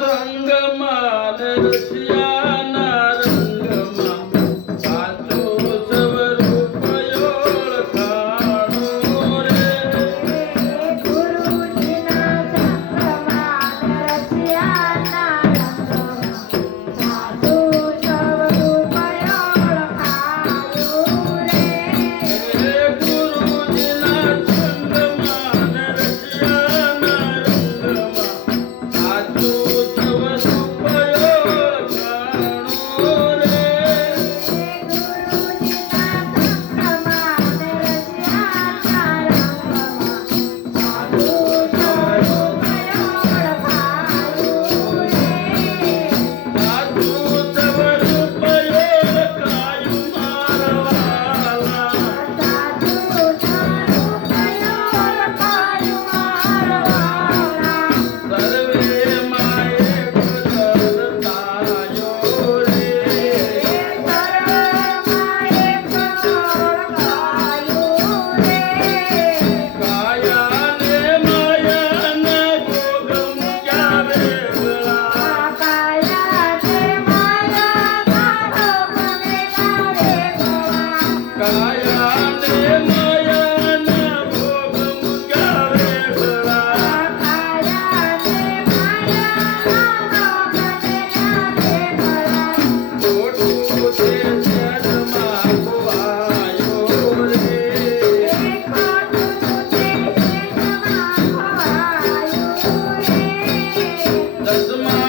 संग मान रसिया তোমার